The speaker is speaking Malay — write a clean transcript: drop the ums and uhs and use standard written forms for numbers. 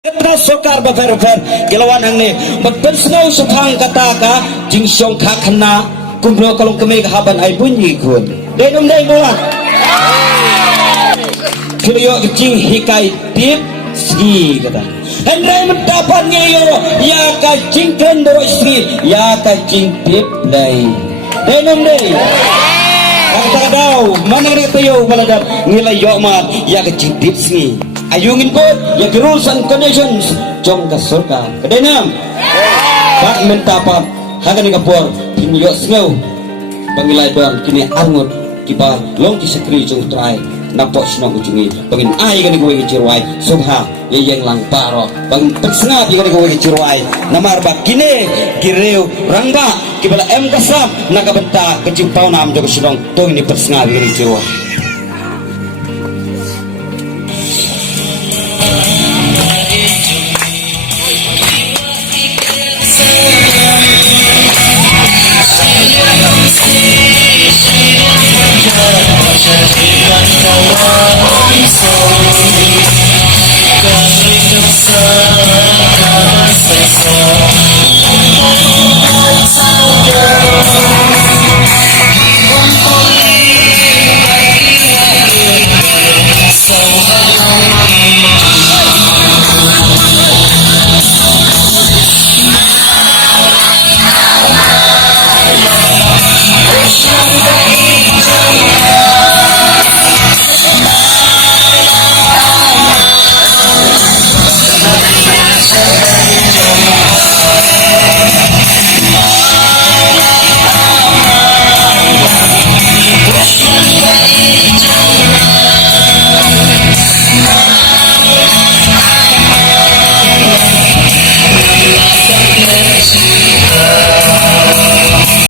Ketra sokar bafer gelawan hang magpersnaw sa thang kataka jingsong kakana kumblo kalong kemig haban ay bunyi kun denom day bola kuliyo jing hikai tip si kata hendai mendapat ngeyo ya ka jing kendoro si ya ka jing tip day denom day kata daw mana ni tayo baladar nilai yo mat ya ka jing tip si ayungin ko ya rules and conditions jong ka surga kedenam tak mentapa hagan ni kapor tinyo sngow pangilay don kini arngot kibar long di sekri jong try napok sinong ujungi bangin ay gani ko cirway subha yeyeng lang paro bangin tersnga di gani ko cirway namar bak kini gireu rangga kibala em kasam nakabenta kejimpau nam jong sinong tong ini tersnga di gani cirway